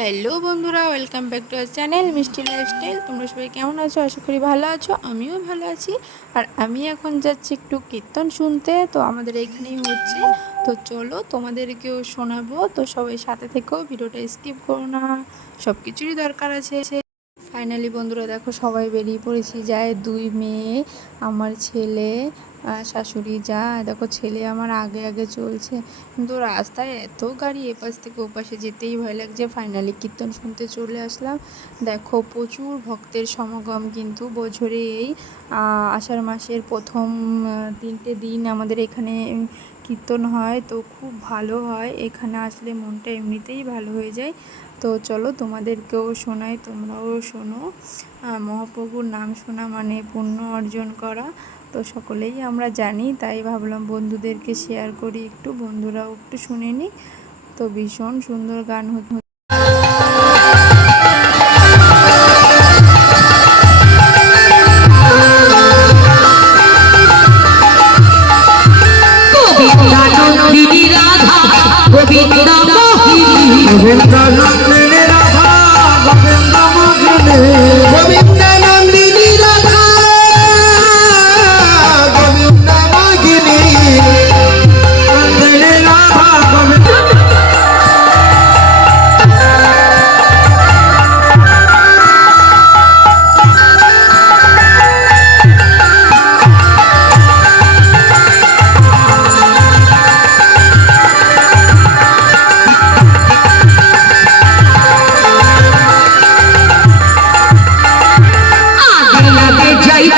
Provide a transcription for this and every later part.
Hello বন্ধুরা, welcome back to our channel মিষ্টি lifestyle. তোমরা সবাই কেমন আছো? আশা করি ভালো আছো। আমিও ভালো আছি। আর আমি এখন যাচ্ছি একটু কীর্তন শুনতে। তো আমাদের এখানেই হচ্ছে, তো চলো তোমাদেরকেও শোনাবো। তো সবাই সাথে থেকেও, ভিডিওটা স্কিপ করো না, সব কিছুরই দরকার আছে। ফাইনালি বন্ধুরা দেখো, সবাই বেরিয়ে পড়েছি। যায় দুই মেয়ে, আমার ছেলে, শাশুড়ি যা। দেখো ছেলে আমার আগে আগে চলছে, কিন্তু রাস্তায় এত গাড়ি, এপাশ থেকে ওপাশে যেতেই ভয় লাগছে। ফাইনালি কীর্তন শুনতে চলে আসলাম। দেখো প্রচুর ভক্তের সমাগম, কিন্তু বছরে এই আষাঢ় মাসের প্রথম 3টে দিন আমাদের এখানে কীর্তন হয়। তো খুব ভালো হয়, এখানে আসলে মনটা এমনিতেই ভালো হয়ে যায়। তো চলো তোমাদেরকেও শোনাই, তোমরাও শোনো। মহাপ্রভুর নাম শোনা মানে পুণ্য অর্জন করা, তো সকলেই আমরা জানি। তাই ভাবলাম বন্ধুদেরকে শেয়ার করি, একটু বন্ধুরাও একটু শুনে নি। তো ভীষণ সুন্দর গান হতো।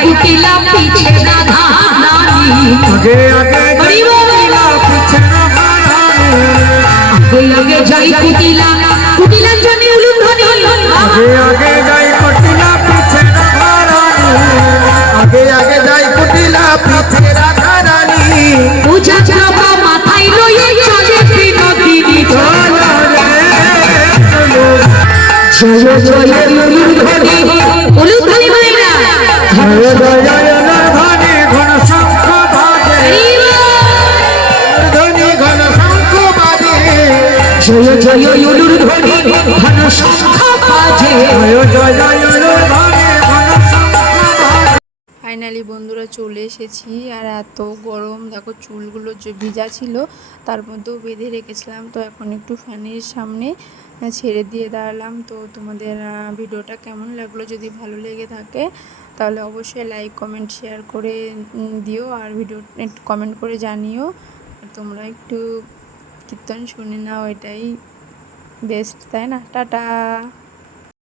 कुटिला पीछे राधा रानी, आगे आगे कुटिला पीछे राधा रानी, आगे आगे जाई कुटिला, कुटिला जने उलूम धनी, आगे आगे जाई कुटिला पीछे राधा रानी, आगे आगे जाई कुटिला पीछे राधा रानी, पूजा बाबा माथाई लइए चले बिनोदिनी चलो रे चलो जय जय उलूम धनी, उलूम धनी मायना जय जय धनी घन शंख बाजे, धनी घन शंख बाजे, जय जय उलूर धनी घन शंख बाजे, जय जय उलूर धनी घन शंख बाजे। ফাইনালি বন্ধুরা চলে এসেছি। আর এত গরম, দেখো চুলগুলো যে ভিজা ছিল তার মধ্যেও বেঁধে রেখেছিলাম। তো এখন একটু ফ্যানের সামনে ছেড়ে দিয়ে দাঁড়ালাম। তো তোমাদের ভিডিওটা কেমন লাগলো? যদি ভালো লেগে থাকে তাহলে অবশ্যই লাইক কমেন্ট শেয়ার করে দিও, আর ভিডিও একটু কমেন্ট করে জানিও। আর তোমরা একটু কীর্তন শুনে নাও, এটাই বেস্ট, তাই না? টাটা।